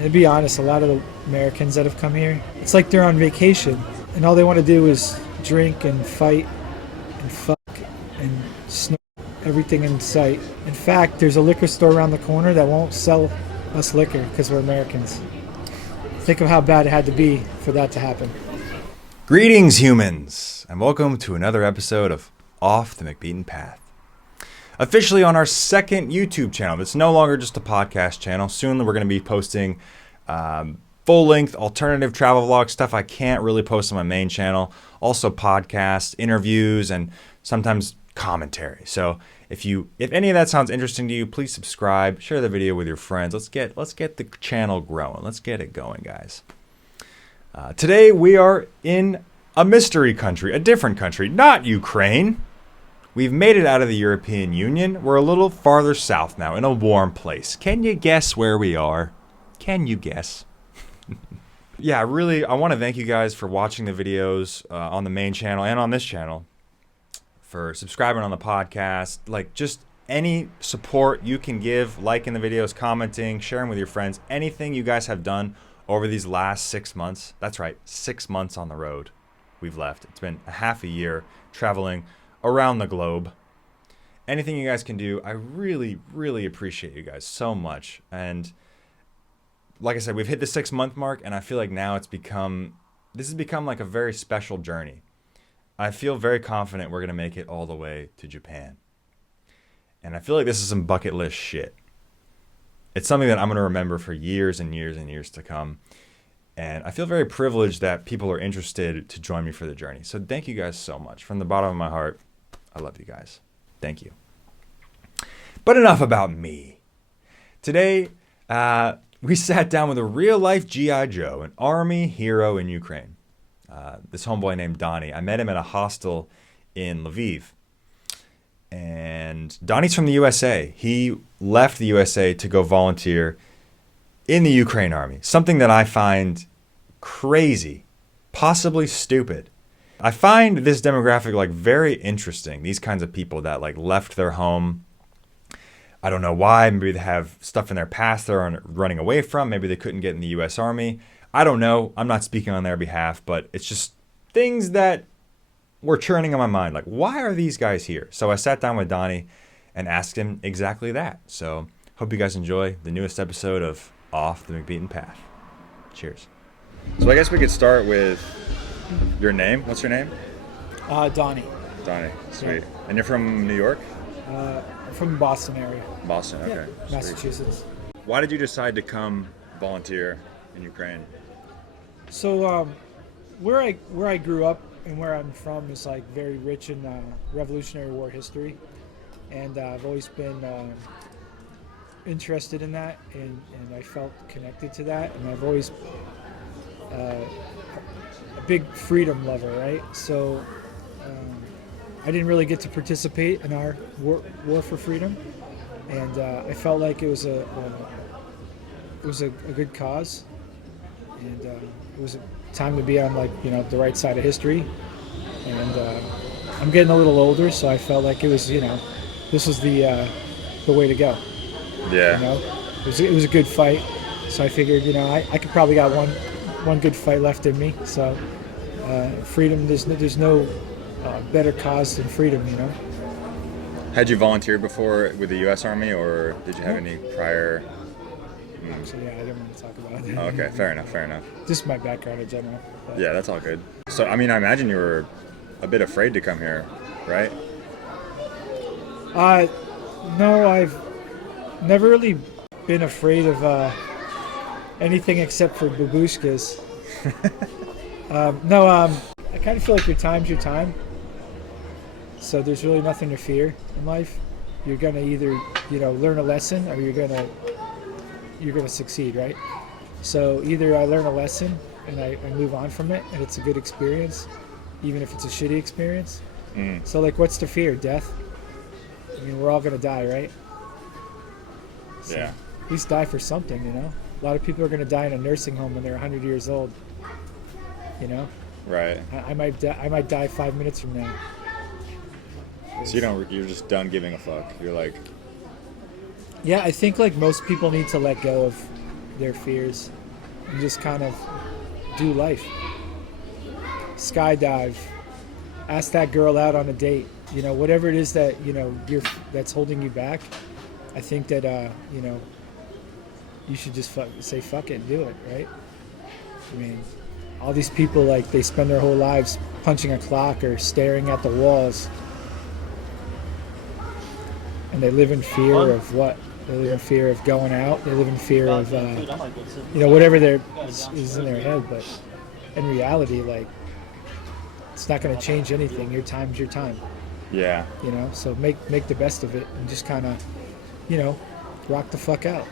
And to be honest, a lot of the Americans that have come here, it's like they're on vacation, and all they want to do is drink and fight and fuck and snort everything in sight. In fact, there's a liquor store around the corner that won't sell us liquor because we're Americans. Think of how bad it had to be for that to happen. Greetings, humans, and welcome to another episode of Off the McBeaten Path. Officially on our second YouTube channel. It's no longer just a podcast channel. Soon we're going to be posting full-length alternative travel vlog stuff I can't really post on my main channel. Also podcasts, interviews, and sometimes commentary. So if any of that sounds interesting to you, please subscribe, share the video with your friends. Let's get the channel growing. Let's get it going, guys. Today we are in a mystery country, a different country, not Ukraine. We've made it out of the European Union. We're a little farther south now, in a warm place. Can you guess where we are? Can you guess? Yeah, I want to thank you guys for watching the videos on the main channel and on this channel, for subscribing on the podcast. Like, just any support you can give, liking the videos, commenting, sharing with your friends, anything you guys have done over these last 6 months. That's right, 6 months on the road we've left. It's been a half a year traveling around the globe. Anything you guys can do, I really, really appreciate you guys so much. And like I said, we've hit the 6 month mark, and I feel like now this has become like a very special journey. I feel very confident we're going to make it all the way to Japan. And I feel like this is some bucket list shit. It's something that I'm going to remember for years and years and years to come. And I feel very privileged that people are interested to join me for the journey. So thank you guys so much. From the bottom of my heart, I love you guys. Thank you. But enough about me. Today, we sat down with a real-life G.I. Joe, an army hero in Ukraine. This homeboy named Donny. I met him at a hostel in Lviv. And Donny's from the USA. He left the USA to go volunteer in the Ukraine army. Something that I find crazy, possibly stupid. I find this demographic like very interesting. These kinds of people that like left their home. I don't know why. Maybe they have stuff in their past they're running away from. Maybe they couldn't get in the US Army. I don't know. I'm not speaking on their behalf, but it's just things that were churning on my mind. Like, why are these guys here? So I sat down with Donny and asked him exactly that. So hope you guys enjoy the newest episode of Off the McBeaten Path. Cheers. So I guess we could start with your name. What's your name? Donny. Donny. Sweet. Yeah. And you're from New York? I'm from the Boston area. Boston, okay. Yeah. Massachusetts. Why did you decide to come volunteer in Ukraine? So where I grew up and where I'm from is like very rich in Revolutionary War history, and I've always been interested in that, and I felt connected to that, and I've always a big freedom lover, right? So I didn't really get to participate in our war for freedom, and I felt like it was a good cause, and it was a time to be on the right side of history. And I'm getting a little older, so I felt like it was this was the way to go. Yeah. It was a good fight, so I figured I could probably got one good fight left in me. So freedom, there's no better cause than freedom. Had you volunteered before with the U.S. Army, or did you have any prior? Actually, yeah, I didn't want to talk about it. Oh, okay, fair enough. Just my background in general. But. Yeah, that's all good. So, I mean, I imagine you were a bit afraid to come here, right? No, I've never really been afraid of anything except for babushkas. I kind of feel like your time's your time. So there's really nothing to fear in life. You're gonna either learn a lesson, or you're gonna succeed, right? So either I learn a lesson and I move on from it, and it's a good experience, even if it's a shitty experience. So what's the fear? Death? I mean, we're all gonna die, right? So yeah. At least die for something, A lot of people are gonna die in a nursing home when they're 100 years old. Right. I might die 5 minutes from now. So you're just done giving a fuck. You're like. Yeah, I think most people need to let go of their fears and just kind of do life. Skydive, ask that girl out on a date, you know, whatever it is that, you know, that's holding you back. I think that, you know, you should just say fuck it and do it, right? I mean, all these people, like, they spend their whole lives punching a clock or staring at the walls. And they live in fear of what? They live in fear of going out. They live in fear of, you know, whatever is in their head. But in reality, like, it's not going to change anything. Your time's your time. Yeah. You know, so make the best of it and just kind of, you know, rock the fuck out.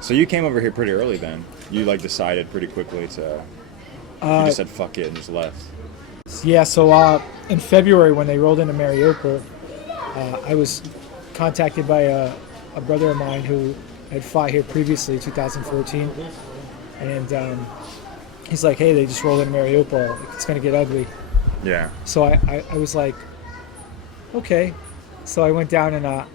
So you came over here pretty early then. You like decided pretty quickly to. You just said fuck it and just left. Yeah. So in February when they rolled into Mariupol, I was contacted by a brother of mine who had fought here previously, 2014, and he's like, "Hey, they just rolled into Mariupol. It's gonna get ugly." Yeah. So I was like, "Okay." So I went down and I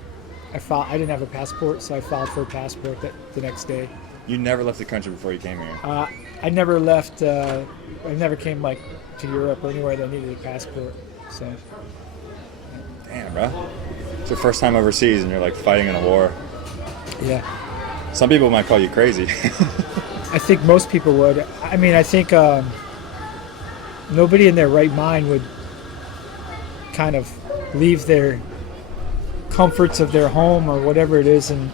didn't have a passport, so I filed for a passport the next day. You never left the country before you came here. I never left. I never came like to Europe or anywhere that needed a passport. So. Damn, bro. It's your first time overseas and you're like fighting in a war. Yeah. Some people might call you crazy. I think most people would. I mean, I think nobody in their right mind would kind of leave their comforts of their home or whatever it is and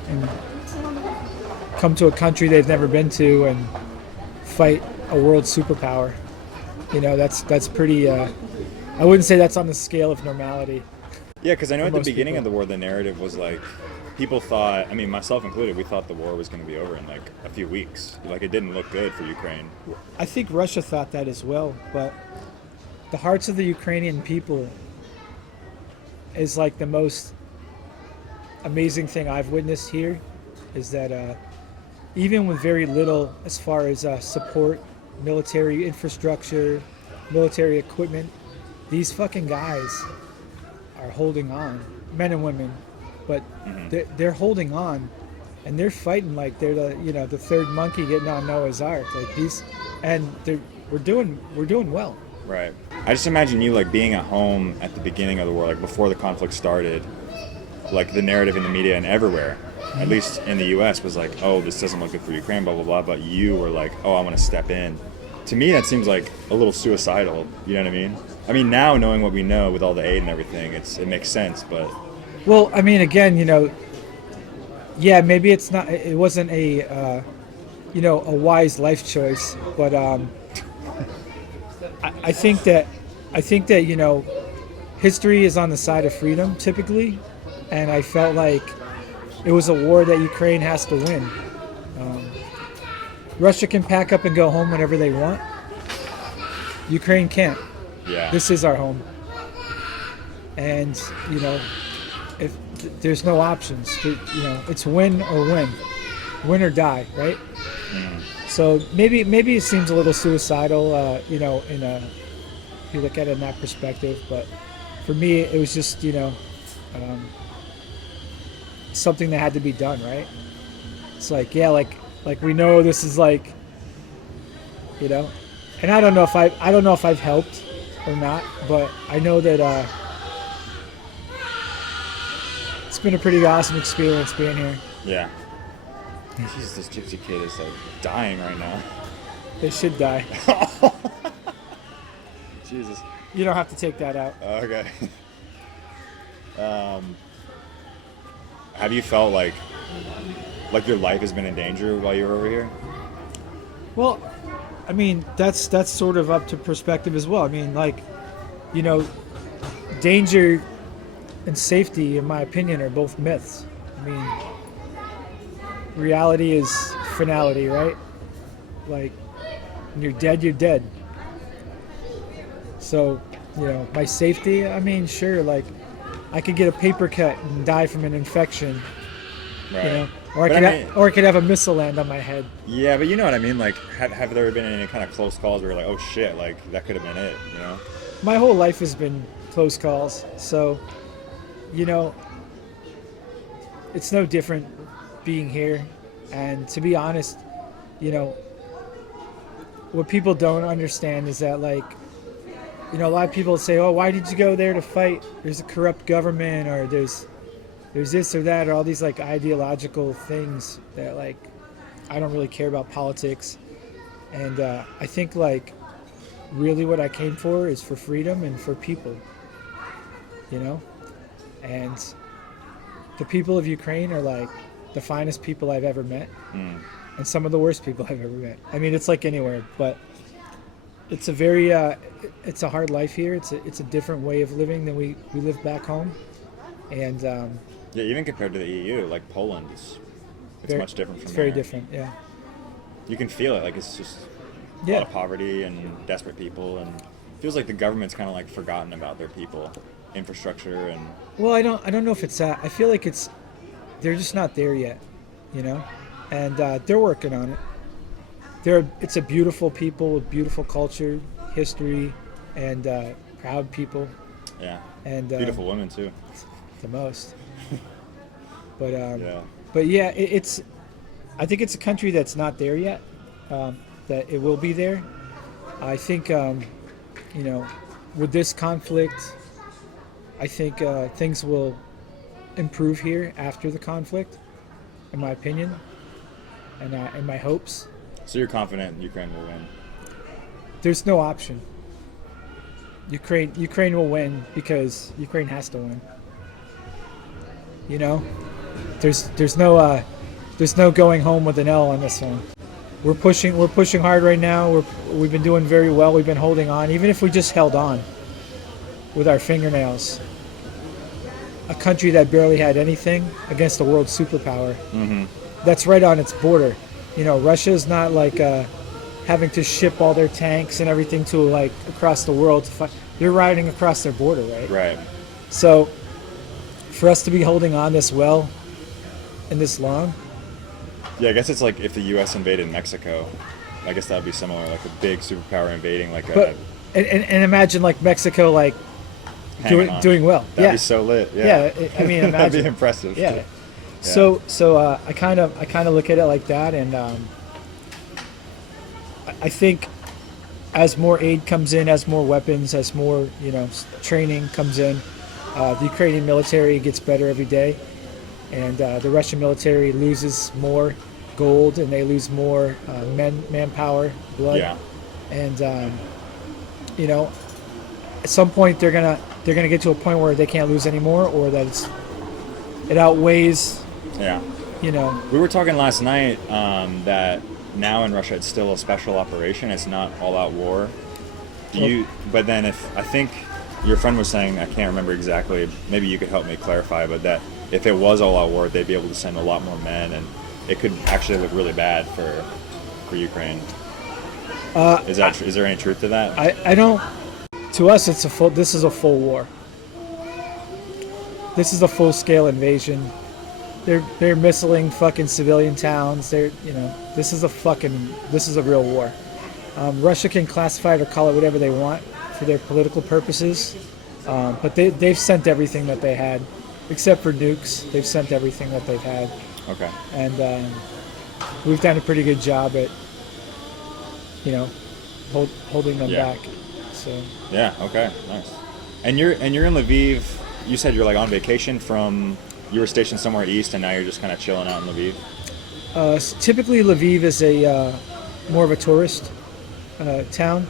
come to a country they've never been to and fight a world superpower. You know, that's pretty. I wouldn't say that's on the scale of normality. Yeah, because I know at the beginning people. of the war, the narrative was like, people thought, I mean, myself included, we thought the war was going to be over in like a few weeks. Like, it didn't look good for Ukraine. I think Russia thought that as well, but the hearts of the Ukrainian people is like the most amazing thing I've witnessed here, is that even with very little as far as support, military infrastructure, military equipment, these fucking guys are holding on, men and women, but they're holding on, and they're fighting like they're the third monkey getting on Noah's Ark, like these, and we're doing well. Right. I just imagine you like being at home at the beginning of the war, like before the conflict started, like the narrative in the media and everywhere, at least in the U.S., was like, oh, this doesn't look good for Ukraine, blah blah blah. But you were like, oh, I want to step in. To me, that seems like a little suicidal. You know what I mean? I mean, now knowing what we know with all the aid and everything, it makes sense. But well, I mean, again, you know, yeah, maybe it wasn't a wise life choice, but I think that you know, history is on the side of freedom typically, and I felt like it was a war that Ukraine has to win. Russia can pack up and go home whenever they want. Ukraine can't. yeah, This is our home. And, you know, if there's no options, you know, it's win or win. Win or die, right? So maybe it seems a little suicidal, you know, if you look at it in that perspective. But for me, it was just, you know, something that had to be done, right? It's like, yeah, like we know this is like, you know, and I don't know if I've helped or not, but I know that it's been a pretty awesome experience being here. yeah. Jeez, this gypsy kid is like dying right now. They should die. Jesus. You don't have to take that out. Okay. Have you felt like your life has been in danger while you were over here? Well, I mean, that's sort of up to perspective as well. I mean, like, you know, danger and safety, in my opinion, are both myths. I mean, reality is finality, right? Like, when you're dead, you're dead. So, you know, my safety, I mean, sure, like, I could get a paper cut and die from an infection, Right. you know, or But I could have a missile land on my head. Yeah, but you know what I mean? Like, have there been any kind of close calls where you're like, oh shit, like, that could have been it, you know? My whole life has been close calls, so, you know, it's no different being here. And to be honest, you know, what people don't understand is that, like, you know, a lot of people say, oh, why did you go there to fight? There's a corrupt government, or there's this or that, or all these like ideological things that, like, I don't really care about politics. And I think, like, really what I came for is for freedom and for people, you know? And the people of Ukraine are like the finest people I've ever met, and some of the worst people I've ever met. I mean, it's like anywhere, but it's a very, it's a hard life here. It's a different way of living than we live back home. And yeah, even compared to the EU, like Poland, it's much different from It's very there. different, yeah. You can feel it, like it's just a lot of poverty and desperate people, and it feels like the government's kind of like forgotten about their people, infrastructure, and Well, I don't know if it's that. I feel like they're just not there yet, you know, and they're working on it. It's a beautiful people with beautiful culture, history, and proud people. yeah, And beautiful women too. the most. But Yeah. but yeah, I think it's a country that's not there yet. That it will be there. I think you know, with this conflict, I think things will improve here after the conflict, in my opinion, and in my hopes. So you're confident Ukraine will win? There's no option. Ukraine will win because Ukraine has to win. You know, there's no going home with an L on this one. We're pushing hard right now. We've been doing very well. We've been holding on, even if we just held on with our fingernails. A country that barely had anything against a world superpower. That's right on its border. You know, Russia's not like having to ship all their tanks and everything to like across the world to fight. They're riding across their border, right? Right. So, for us to be holding on this well and this long, Yeah, I guess it's like if the U.S. invaded Mexico. I guess that would be similar, like a big superpower invading, like but and imagine like Mexico like doing well. That'd be so lit. Yeah. I mean, imagine. That'd be impressive. Yeah. So I kind of look at it like that, and I think as more aid comes in, as more weapons, as more training comes in, the Ukrainian military gets better every day, and the Russian military loses more gold and they lose more manpower, blood, Yeah. and at some point they're gonna get to a point where they can't lose anymore, or that it outweighs. Yeah. You know, We were talking last night that now in Russia it's still a special operation. It's not all-out war. But then I think your friend was saying, I can't remember exactly, maybe you could help me clarify, but that if it was all-out war, they'd be able to send a lot more men, and it could actually look really bad for Ukraine. Is there any truth to that? I don't. To us, this is a full war. This is a full-scale invasion. They're missiling fucking civilian towns. This is a real war. Russia can classify it or call it whatever they want for their political purposes, but they've sent everything that they had, except for nukes. They've sent everything that they've had. Okay. And we've done a pretty good job at holding them back. So Yeah. Okay. Nice. And you're in Lviv. You said you're like on vacation from. You were stationed somewhere east, and now you're just kind of chilling out in Lviv. Typically, Lviv is a more of a tourist town.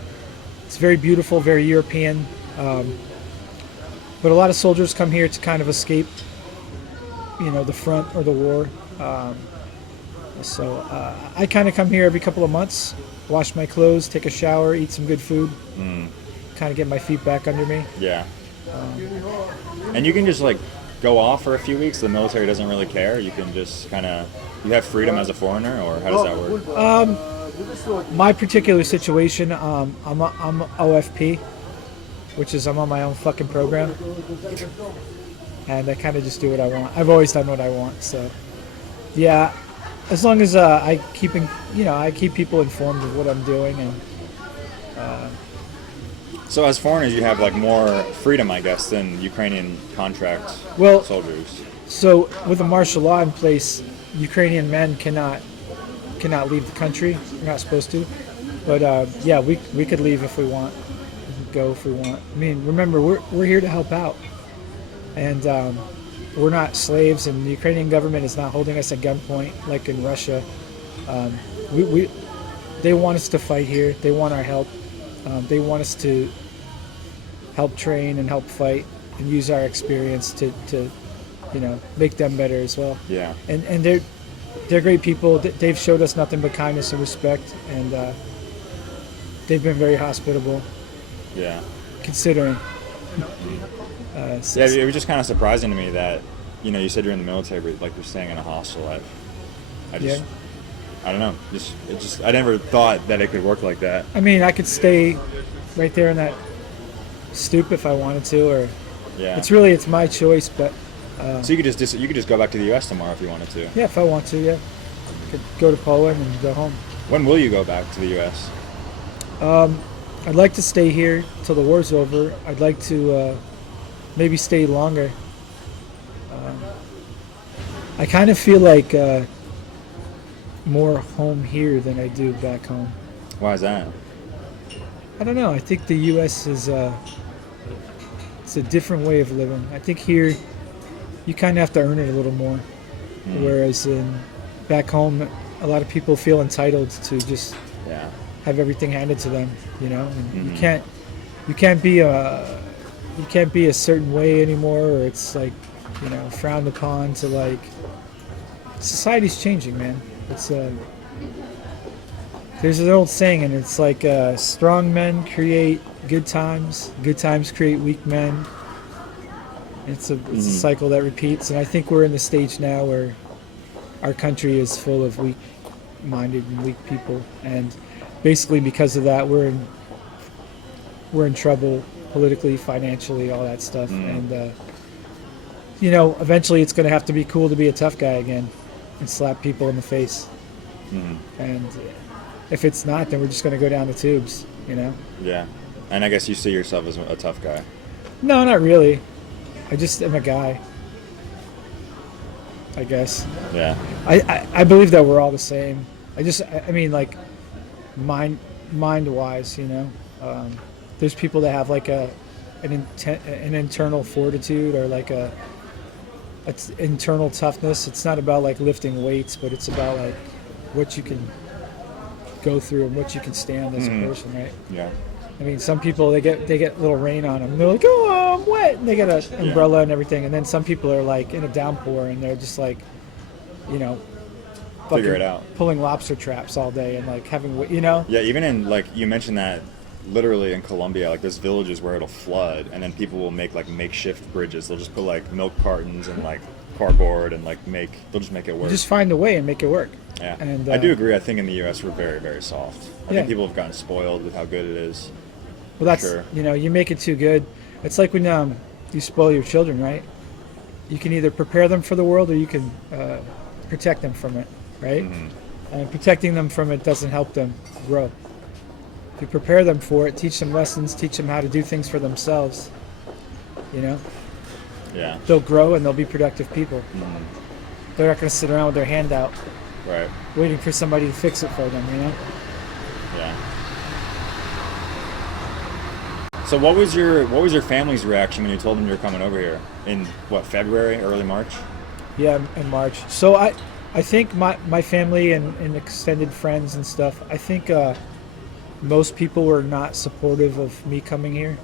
It's very beautiful, very European. But a lot of soldiers come here to kind of escape, the front or the war. So I kind of come here every couple of months, wash my clothes, take a shower, eat some good food, kind of get my feet back under me. Yeah. And you can just like go off for a few weeks. The military doesn't really care. You can just you have freedom as a foreigner, or how does that work? My particular situation, I'm OFP, which is I'm on my own fucking program, and I kind of just do what I want. I've always done what I want, so yeah. As long as I keep people informed of what I'm doing, and So as foreigners, you have like more freedom, I guess, than Ukrainian contract soldiers. So with the martial law in place, Ukrainian men cannot cannot leave the country. We're not supposed to. But yeah, we could leave if we want. We can go if we want. I mean, remember, we're here to help out, and we're not slaves. And the Ukrainian government is not holding us at gunpoint like in Russia. They want us to fight here. They want our help. They want us to help train and help fight and use our experience to make them better as well. Yeah. And they're great people. They've showed us nothing but kindness and respect, and they've been very hospitable. Yeah. Considering. Yeah, it was just kind of surprising to me that, you said you're in the military, but like you're staying in a hostel. I don't know. I never thought that it could work like that. I mean, I could stay right there in that stoop if I wanted to, or Yeah. it's my choice. But so you could just go back to the U.S. tomorrow if you wanted to. yeah, if I want to, yeah, could go to Poland and go home. When will you go back to the U.S.? I'd like to stay here till the war's over. I'd like to maybe stay longer. I kind of feel like more home here than I do back home. Why is that? I don't know. I think the U.S. is it's a different way of living. I think here you kind of have to earn it a little more, whereas back home, a lot of people feel entitled to just have everything handed to them. And you can't be a certain way anymore, or it's like frowned upon to like. Society's changing, man. It's there's an old saying, and it's like strong men create good times create weak men. It's a cycle that repeats, and I think we're in the stage now where our country is full of weak-minded and weak people, and basically because of that we're in trouble politically, financially, all that stuff. And eventually it's going to have to be cool to be a tough guy again and slap people in the face. And if it's not, then we're just going to go down the tubes, Yeah. And I guess you see yourself as a tough guy. No, not really. I just am a guy, I guess. Yeah. I believe that we're all the same. I mean, like, mind-wise, there's people that have like an internal fortitude, or like it's internal toughness. It's not about like lifting weights, but it's about like what you can go through and what you can stand as a person, right? Yeah. I mean, some people they get a little rain on them. They're like, "Oh, I'm wet," and they get an umbrella and everything. And then some people are like in a downpour and they're just like, figure it out, pulling lobster traps all day and like having, Yeah, even in like you mentioned that. Literally in Colombia, like there's villages where it'll flood, and then people will make like makeshift bridges. They'll just put like milk cartons and like cardboard and like they'll just make it work. Just find a way and make it work. Yeah, and I do agree. I think in the U.S. we're very, very soft. I think people have gotten spoiled with how good it is. Well, that's you make it too good. It's like when you spoil your children, right? You can either prepare them for the world or you can protect them from it, right? And protecting them from it doesn't help them grow. If you prepare them for it, teach them lessons, teach them how to do things for themselves, Yeah. they'll grow and they'll be productive people. They're not going to sit around with their hand out, Right. waiting for somebody to fix it for them, Yeah. So what was your family's reaction when you told them you were coming over here in February, early March? Yeah, in March. So I think my family and extended friends and stuff, I think most people were not supportive of me coming here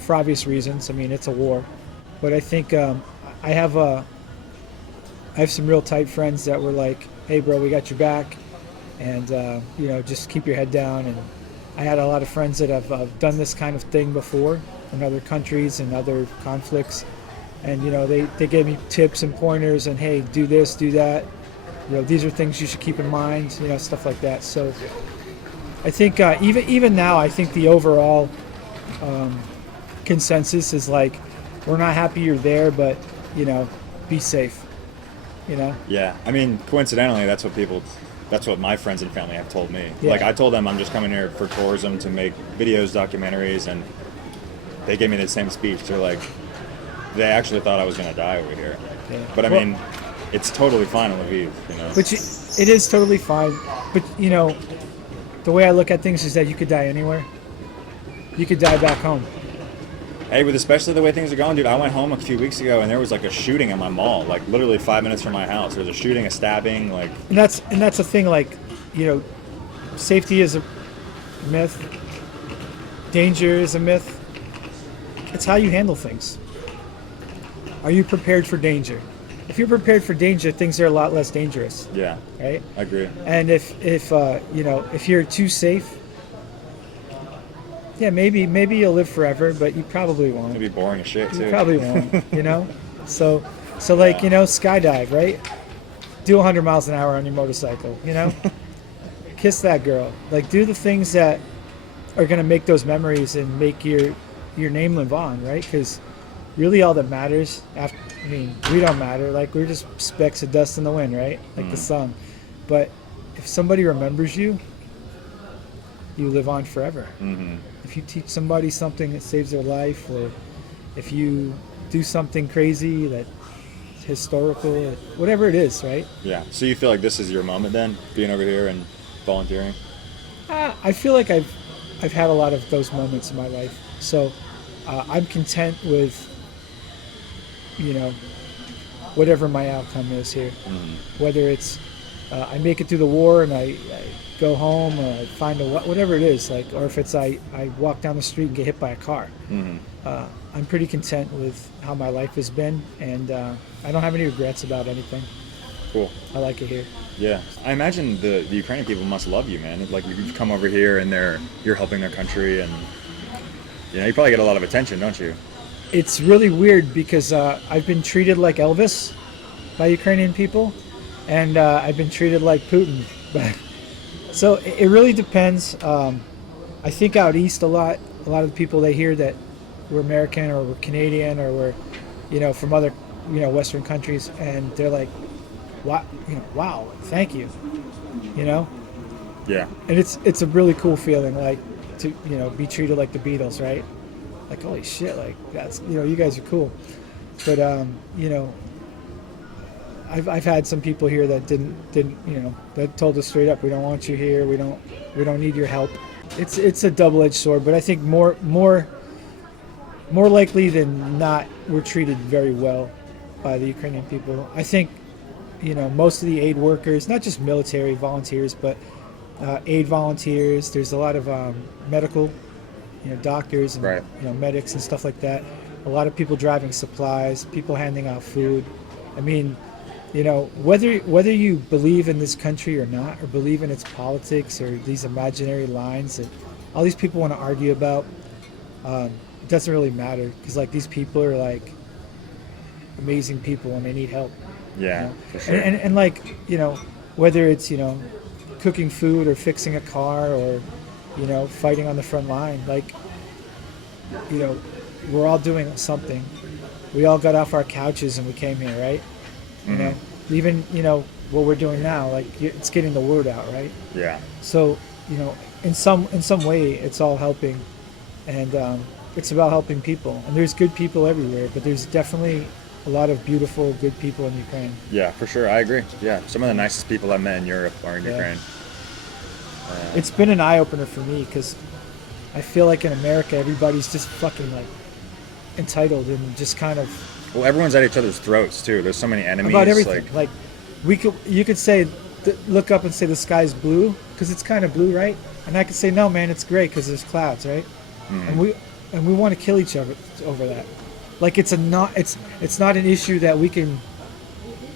for obvious reasons. I mean, it's a war. But I think I have some real tight friends that were like, "Hey, bro, we got your back, and just keep your head down." And I had a lot of friends that have done this kind of thing before in other countries and other conflicts, and they gave me tips and pointers and, "Hey, do this, do that. These are things you should keep in mind." Stuff like that. So I think even now, I think the overall consensus is like, we're not happy you're there, but be safe. Yeah, I mean, coincidentally, that's what my friends and family have told me. Yeah. Like, I told them I'm just coming here for tourism to make videos, documentaries, and they gave me the same speech. They're like, they actually thought I was going to die over here. Yeah. But I mean, it's totally fine in Lviv, you know. But it is totally fine. But you know, the way I look at things is that you could die anywhere. You could die back home. Hey, with especially the way things are going, dude. I went home a few weeks ago and there was like a shooting in my mall, like literally 5 minutes from my house. There was a shooting, a stabbing, like. And that's a thing. Like, you know, safety is a myth. Danger is a myth. It's how you handle things. Are you prepared for danger? If you're prepared for danger, things are a lot less dangerous. Yeah. Right. I agree. And if you know, if you're too safe, yeah, maybe you'll live forever, but you probably won't. It'd be boring as shit too. You probably won't. You know. So like, you know, skydive, right? Do 100 miles an hour on your motorcycle. You know. Kiss that girl. Like, do the things that are gonna make those memories and make your name live on, right? Because really, all that matters after. I mean, we don't matter. Like, we're just specks of dust in the wind, right? Like the sun. But if somebody remembers you, you live on forever. Mm-hmm. If you teach somebody something that saves their life, or if you do something crazy that's historical, whatever it is, right? Yeah. So you feel like this is your moment then, being over here and volunteering? I feel like I've had a lot of those moments in my life. So I'm content with, you know, whatever my outcome is here. Mm-hmm. Whether it's I make it through the war and I go home, or I find whatever it is, like, or if it's I walk down the street and get hit by a car. Mm-hmm. I'm pretty content with how my life has been, and I don't have any regrets about anything. Cool. I like it here. Yeah, I imagine the Ukrainian people must love you, man. Like, you've come over here and you're helping their country, and you know, you probably get a lot of attention, don't you? It's really weird because I've been treated like Elvis by Ukrainian people, and I've been treated like Putin. So it really depends. I think out east a lot of the people, they hear that we're American or we're Canadian or we're, you know, from other, you know, Western countries, and they're like, wow, you know, wow, thank you, you know. Yeah. And it's a really cool feeling, like, to, you know, be treated like the Beatles, right? Like, holy shit, like, that's, you know, you guys are cool. But you know, I've had some people here that didn't you know, that told us straight up, we don't want you here, we don't need your help. It's a double-edged sword, but I think more likely than not, we're treated very well by the Ukrainian people. I think, you know, most of the aid workers, not just military volunteers, but aid volunteers. There's a lot of medical, you know, doctors and Right. you know, medics and stuff like that. A lot of people driving supplies, people handing out food. I mean, you know, whether you believe in this country or not, or believe in its politics or these imaginary lines that all these people want to argue about, it doesn't really matter, because like, these people are like amazing people and they need help. Yeah, You know? for sure. And like, you know, whether it's, you know, cooking food or fixing a car or, you know, fighting on the front line, like, you know, we're all doing something. We all got off our couches and we came here, right? You know, even, you know, what we're doing now, like, it's getting the word out, right? Yeah. So, you know, in some way, it's all helping, and it's about helping people. And there's good people everywhere, but there's definitely a lot of beautiful, good people in Ukraine. Yeah, for sure. I agree. Yeah, some of the nicest people I've met in Europe are in Yeah. Ukraine. It's been an eye-opener for me, because I feel like in America, everybody's just fucking, like, entitled and just kind of Well, everyone's at each other's throats too. There's so many enemies. about everything. Like, You could say, look up and say the sky's blue, because it's kind of blue, right? And I could say, no, man, it's gray because there's clouds, right? And we want to kill each other over that. Like, it's not an issue that we can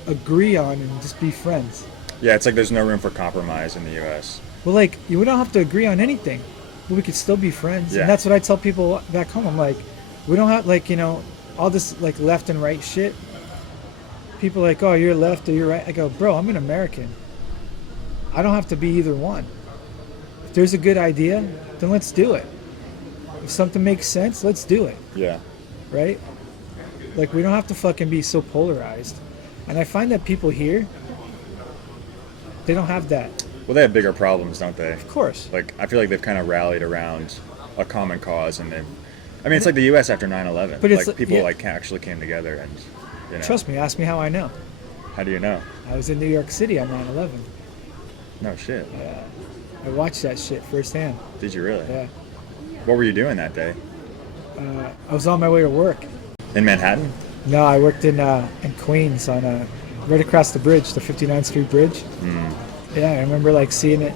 agree on and just be friends. yeah, it's like there's no room for compromise in the U.S. Well, like, we don't have to agree on anything, but we could still be friends. Yeah. And that's what I tell people back home. I'm like, we don't have, like, you know, all this, like, left and right shit. People are like, oh, you're left or you're right. I go, bro, I'm an American. I don't have to be either one. If there's a good idea, then let's do it. If something makes sense, let's do it, Yeah. right? Like, we don't have to fucking be so polarized. And I find that people here, they don't have that. Well, they have bigger problems, don't they? Of course. Like, I feel like they've kind of rallied around a common cause, and they've. I mean, it's like the U.S. after 9/11. But it's like people yeah. like actually came together, and you know. Trust me, ask me how I know. How do you know? I was in New York City on 9/11. No shit. Yeah. I watched that shit firsthand. Did you really? Yeah. What were you doing that day? I was on my way to work. In Manhattan? No, I worked in Queens on right across the bridge, the 59th Street Bridge. Yeah, I remember like seeing it,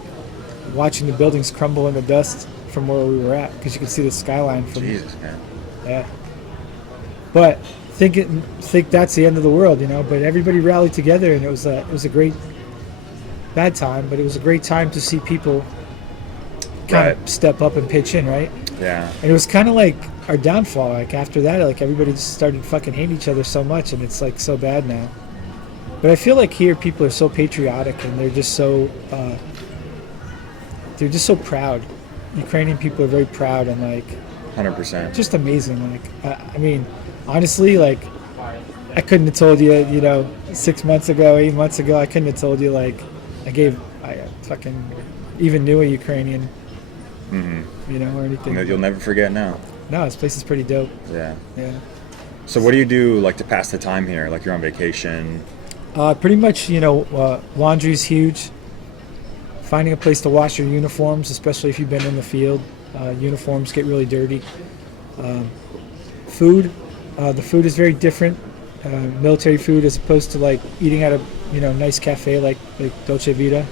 watching the buildings crumble in the dust from where we were at, because you could see the skyline from. Jesus, man. Yeah. But think that's the end of the world, you know. But everybody rallied together, and it was a great, bad time, but it was a great time to see people kind of step up and pitch in, right? Yeah. And it was kind of like our downfall. Like after that, like everybody just started fucking hating each other so much, and it's like so bad now. But I feel like here people are so patriotic, and they're just so proud. Ukrainian people are very proud and like 100%. just amazing. Like I mean, honestly, like I couldn't have told you, you know, 6 months ago, 8 months ago, I couldn't have told you like I fucking even knew a Ukrainian, you know, or anything. You'll never forget now. No, this place is pretty dope. Yeah. Yeah. So what do you do like to pass the time here? Like you're on vacation? Pretty much, you know, laundry's huge. Finding a place to wash your uniforms, especially if you've been in the field. Uniforms get really dirty. Food. The food is very different. Military food as opposed to like eating at a, you know, nice cafe like Dolce Vita.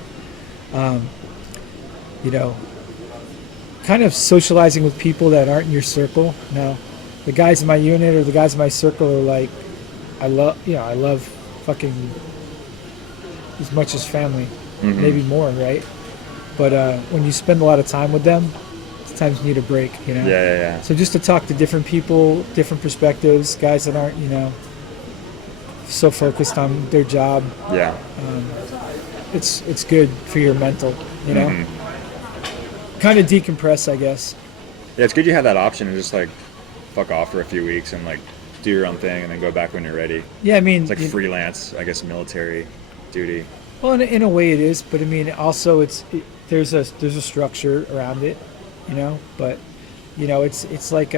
You know, kind of socializing with people that aren't in your circle. Now, the guys in my unit or the guys in my circle are like, I love fucking as much as family, maybe more, right? But when you spend a lot of time with them, sometimes you need a break, you know? Yeah. So just to talk to different people, different perspectives, guys that aren't, you know, so focused on their job. Yeah. It's good for your mental, you know? Kind of decompress, I guess. Yeah, it's good you have that option to just like fuck off for a few weeks and like do your own thing and then go back when you're ready. Yeah, I mean, it's like freelance, I guess, military duty. Well, in a way it is, but I mean, also there's a structure around it, you know. But you know, it's like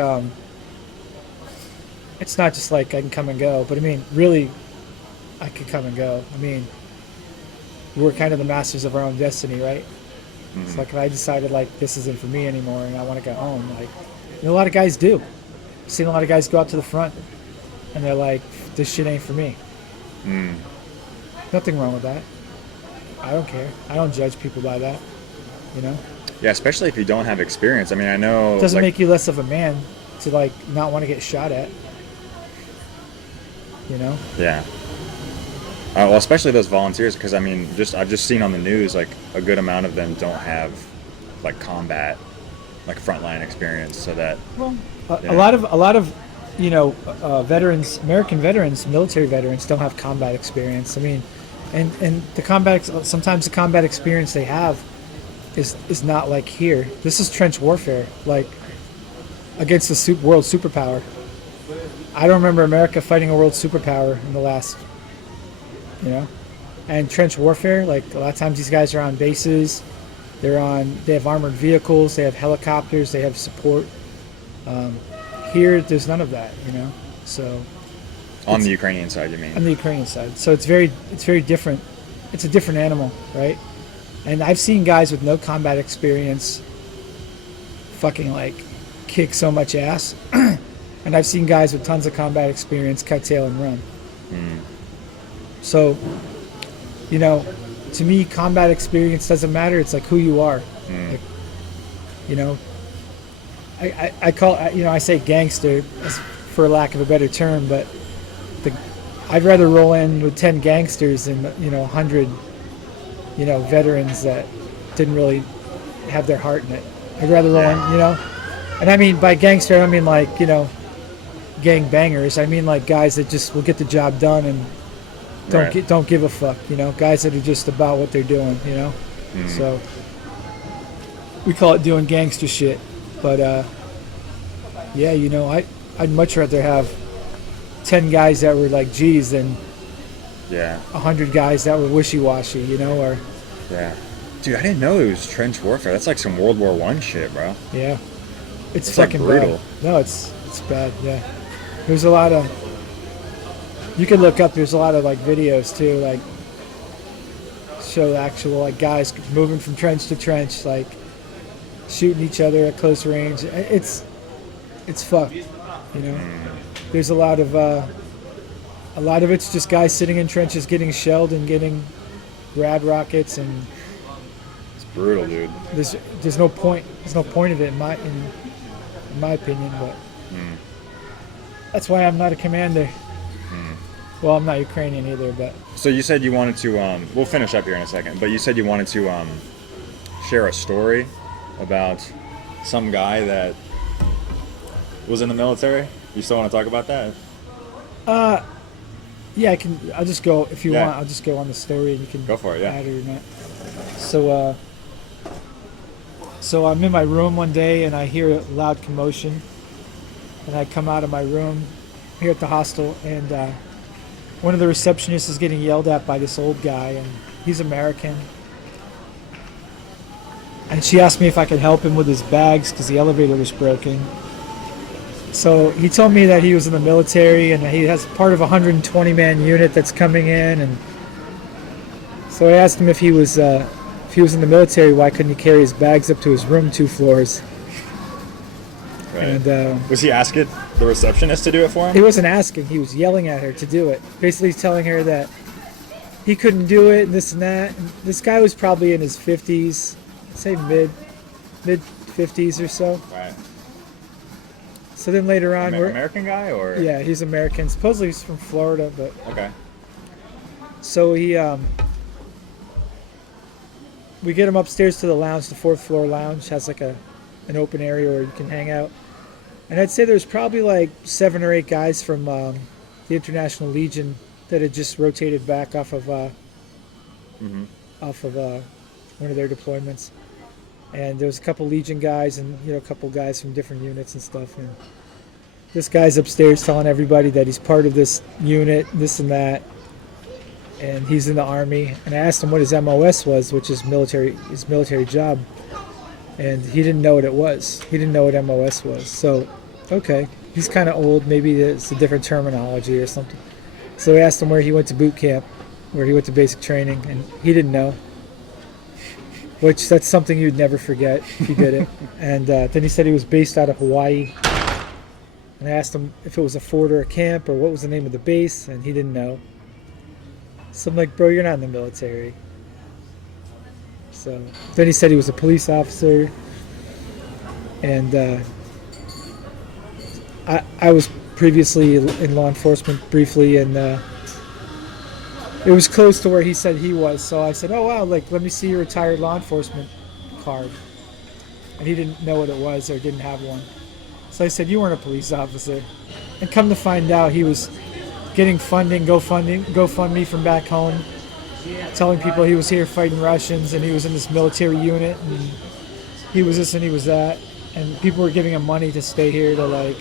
it's not just like I can come and go, but I mean, really, I could come and go. I mean, we're kind of the masters of our own destiny, right? It's like if I decided like this isn't for me anymore and I want to go home, like, you know, a lot of guys do. I've seen a lot of guys go out to the front and they're like, this shit ain't for me. Nothing wrong with that. I don't care. I don't judge people by that, you know? Yeah, especially if you don't have experience. I mean, I know... It doesn't like, make you less of a man to, like, not want to get shot at, you know? Yeah. Well, especially those volunteers, because, I mean, I've just seen on the news, like, a good amount of them don't have, like, combat, like, frontline experience, so that... Well, a lot of, you know, veterans, American veterans, military veterans don't have combat experience. I mean... And sometimes the combat experience they have is not like here. This is trench warfare, like against the world superpower. I don't remember America fighting a world superpower in the last, you know. And trench warfare, like a lot of times these guys are on bases. They have armored vehicles. They have helicopters. They have support. Here, there's none of that, you know. So. On the Ukrainian side, you mean? On the Ukrainian side. So it's very different. It's a different animal, right? And I've seen guys with no combat experience fucking like kick so much ass. And I've seen guys with tons of combat experience cut tail and run. So, you know, to me, combat experience doesn't matter. It's like who you are. Like, you know, I call, you know, I say gangster for lack of a better term, but I'd rather roll in with 10 gangsters than, you know, 100, you know, veterans that didn't really have their heart in it. I'd rather roll in, you know. And I mean, by gangster, I mean like, you know, gang bangers. I mean like guys that just will get the job done and don't give a fuck, you know. Guys that are just about what they're doing, you know. So we call it doing gangster shit. But yeah, you know, I'd much rather have 10 guys that were like G's than 100 guys that were wishy-washy, you know, or... Yeah. Dude, I didn't know it was trench warfare. That's like some World War I shit, bro. Yeah. It's fucking fucking brutal. bad. No, it's bad, yeah. There's a lot of... You can look up. There's a lot of like videos too, like show actual like guys moving from trench to trench, like shooting each other at close range. It's fucked, you know. There's a lot of it's just guys sitting in trenches getting shelled and getting grad rockets, and It's brutal, dude. there's no point. There's no point of it in my opinion, but that's why I'm not a commander. Well, I'm not Ukrainian either, but So you said you wanted to, we'll finish up here in a second, but you said you wanted to share a story about some guy that was in the military. You still want to talk about that? yeah, I can. I'll just go if you Yeah. want. I'll just go on the story and you can Go for it, yeah. add it or not. So I'm in my room one day and I hear a loud commotion, and I come out of my room here at the hostel, and one of the receptionists is getting yelled at by this old guy, and he's American. And she asked me if I could help him with his bags because the elevator was broken. So he told me that he was in the military and he has part of a 120-man unit that's coming in. And so I asked him if he was in the military, why couldn't he carry his bags up to his room 2 floors? Right. And Was he asking the receptionist to do it for he him? wasn't asking, he was yelling at her to do it. Basically telling her that he couldn't do it and this and that. And this guy was probably in his 50s, say mid 50s or so. Right. So then later on, American guy or? yeah, he's American. Supposedly he's from Florida, but Okay. so we get him upstairs to the lounge. The 4th floor lounge has like an open area where you can hang out. And I'd say there's probably like 7 or 8 guys from the International Legion that had just rotated back off of one of their deployments. And there was a couple Legion guys and a couple guys from different units and stuff. And this guy's upstairs telling everybody that he's part of this unit, this and that, and he's in the Army. And I asked him what his MOS was, which is his military job, and he didn't know what it was. He didn't know what MOS was. So, okay, he's kind of old. Maybe it's a different terminology or something. So I asked him where he went to boot camp, where he went to basic training, and he didn't know. Which, that's something you'd never forget if you did it. And then he said he was based out of Hawaii. And I asked him if it was a fort or a camp or what was the name of the base, and he didn't know. So I'm like, bro, you're not in the military. So then he said he was a police officer. And I was previously in law enforcement briefly, and it was close to where he said he was. So I said, oh, wow, like, let me see your retired law enforcement card. And he didn't know what it was or didn't have one. So I said, you weren't a police officer. And come to find out, he was getting funding, GoFundMe from back home, telling people he was here fighting Russians and he was in this military unit and he was this and he was that. And people were giving him money to stay here to, like,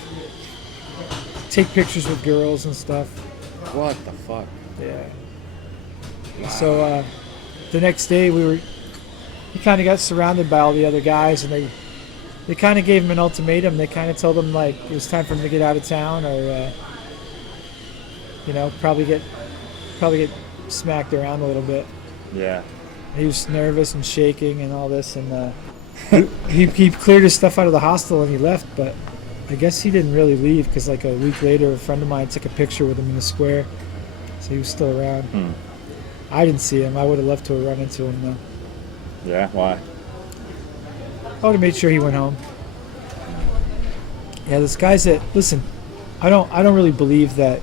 take pictures with girls and stuff. What the fuck? Yeah. So the next day he kind of got surrounded by all the other guys, and they kind of gave him an ultimatum. They kind of told him like it was time for him to get out of town, or probably get smacked around a little bit. Yeah. He was nervous and shaking and all this, and he cleared his stuff out of the hostel and he left. But I guess he didn't really leave because like a week later, a friend of mine took a picture with him in the square, so he was still around. I didn't see him. I would have loved to have run into him though. Yeah. Why? I would have made sure he went home. Yeah, this guy's that. Listen, I don't really believe that.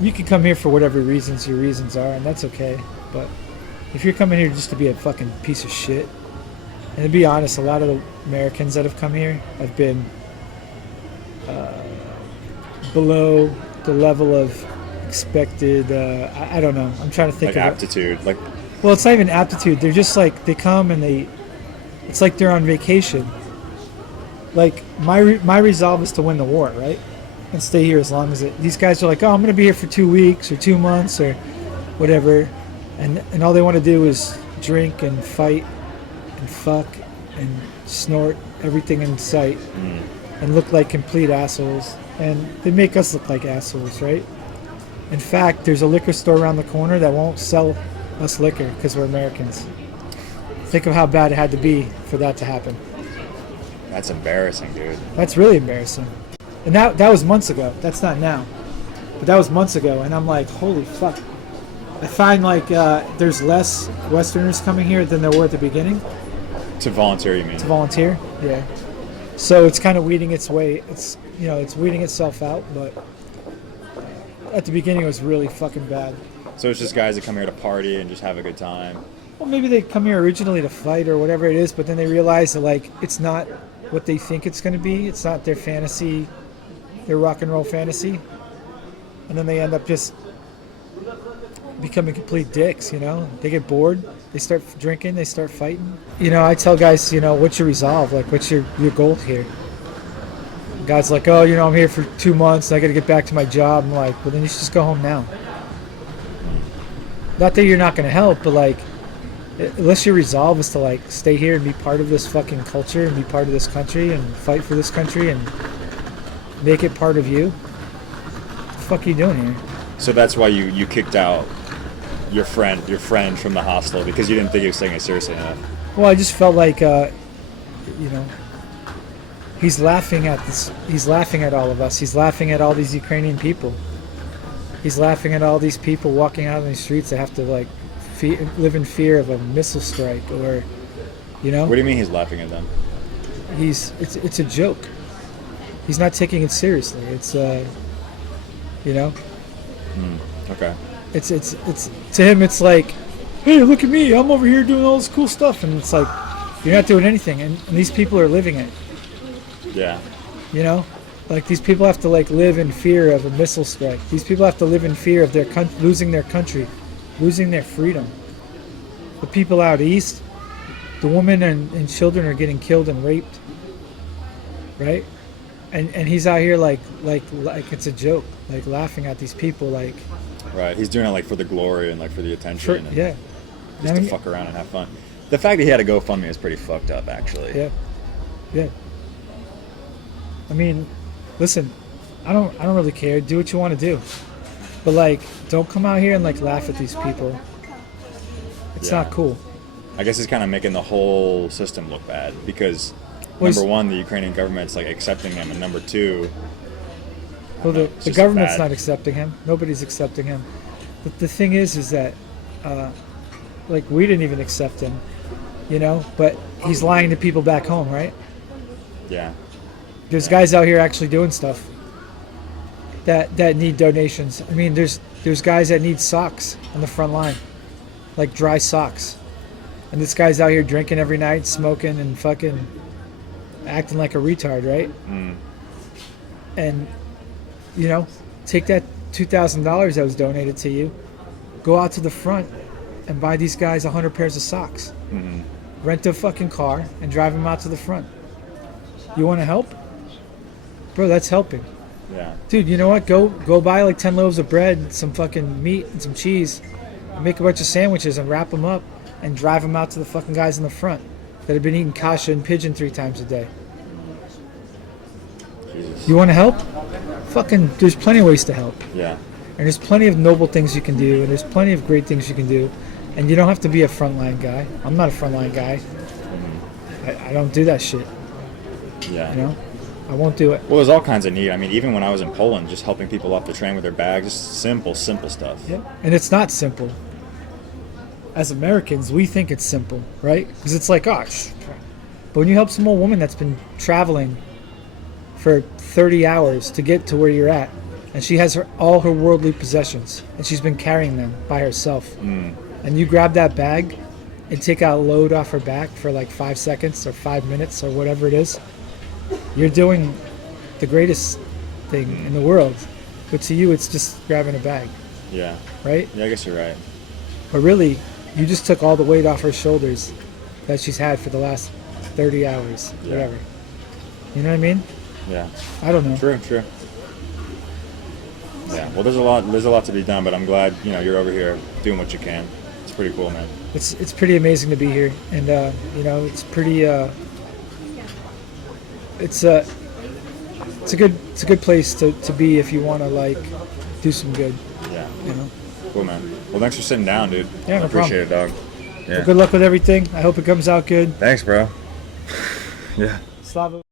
You can come here for whatever reasons your reasons are, and that's okay. But if you're coming here just to be a fucking piece of shit, and to be honest, a lot of the Americans that have come here have been below the level of expected. I don't know. I'm trying to think Like of aptitude, like. Well, it's not even aptitude. They're just like, they come and it's like they're on vacation. Like, my resolve is to win the war, right? And stay here as long as these guys are like, oh, I'm going to be here for 2 weeks or 2 months or whatever. And all they want to do is drink and fight and fuck and snort everything in sight and look like complete assholes. and they make us look like assholes, right? In fact, there's a liquor store around the corner that won't sell us liquor because we're Americans. Think of how bad it had to be for that to happen. That's embarrassing, dude. That's really embarrassing. And that was months ago. That's not now. But that was months ago, and I'm like, holy fuck. I find like there's less Westerners coming here than there were at the beginning. To volunteer, you mean? To volunteer, yeah. So it's kind of weeding its way. It's it's weeding itself out, but at the beginning it was really fucking bad. So it's just guys that come here to party and just have a good time. Well, maybe they come here originally to fight or whatever it is, but then they realize that like it's not what they think it's going to be. It's not their fantasy, their rock and roll fantasy, and then they end up just becoming complete dicks. They get bored, they start drinking, they start fighting. I tell guys, what's your resolve? Like, what's your goal here? Guys like, oh, I'm here for 2 months, I got to get back to my job. I'm like, well, then you should just go home now. Not that you're not going to help, but like, unless your resolve is to like stay here and be part of this fucking culture and be part of this country and fight for this country and make it part of you, what the fuck are you doing here? So that's why you kicked out your friend from the hostel, because you didn't think he was taking it seriously enough. Well, I just felt like he's laughing at this. He's laughing at all of us. He's laughing at all these Ukrainian people. He's laughing at all these people walking out on the streets that have to like live in fear of a missile strike, or What do you mean he's laughing at them? It's a joke. He's not taking it seriously. It's Okay. It's to him it's like, hey, look at me, I'm over here doing all this cool stuff, and it's like you're not doing anything, and these people are living it. Yeah. Like these people have to like live in fear of a missile strike. These people have to live in fear of their losing their country, losing their freedom. The people out east, the women and children are getting killed and raped, right? And he's out here like it's a joke, like laughing at these people, like. Right, he's doing it like for the glory and like for the attention. Yeah. Just to fuck around and have fun. The fact that he had a GoFundMe is pretty fucked up, actually. Yeah. I mean, listen, I don't really care. Do what you want to do, but like, don't come out here and like laugh at these people. It's not cool. I guess it's kind of making the whole system look bad, because number one, the Ukrainian government's like accepting him, and number two, well, the government's not accepting him. Nobody's accepting him. But the thing is that, like, we didn't even accept him, But he's lying to people back home, right? Yeah. There's guys out here actually doing stuff that need donations. I mean, there's guys that need socks on the front line, like dry socks, and this guy's out here drinking every night, smoking and fucking acting like a retard, right? And take that $2,000 that was donated to you, go out to the front and buy these guys 100 pairs of socks. Rent a fucking car and drive them out to the front. You want to help? Bro, that's helping. Yeah. Dude, you know what? Go buy like 10 loaves of bread, some fucking meat and some cheese, and make a bunch of sandwiches and wrap them up and drive them out to the fucking guys in the front that have been eating kasha and pigeon 3 times a day. Jesus. You want to help? Fucking, there's plenty of ways to help. Yeah. And there's plenty of noble things you can do, and there's plenty of great things you can do. And you don't have to be a frontline guy. I'm not a frontline guy. I don't do that shit. Yeah. I won't do it. Well, there's all kinds of need. I mean, even when I was in Poland, just helping people off the train with their bags, just simple stuff. Yeah. And it's not simple. As Americans, we think it's simple, right? Because it's like, but when you help some old woman that's been traveling for 30 hours to get to where you're at, and she has all her worldly possessions, and she's been carrying them by herself, and you grab that bag and take out a load off her back for like 5 seconds or 5 minutes or whatever it is, you're doing the greatest thing in the world. But to you, it's just grabbing a bag. Yeah. Right? Yeah, I guess you're right. But really, you just took all the weight off her shoulders that she's had for the last 30 hours, whatever. You know what I mean? Yeah. I don't know. True. Yeah. Well, there's a lot to be done, but I'm glad you're over here doing what you can. It's pretty cool, man. It's pretty amazing to be here, and it's pretty. it's a good place to be if you want to like do some good. Yeah. You know. Cool, man. Well, thanks for sitting down, dude. Yeah, no Appreciate it, dog. Yeah. Well, good luck with everything. I hope it comes out good. Thanks, bro. Yeah. Slava.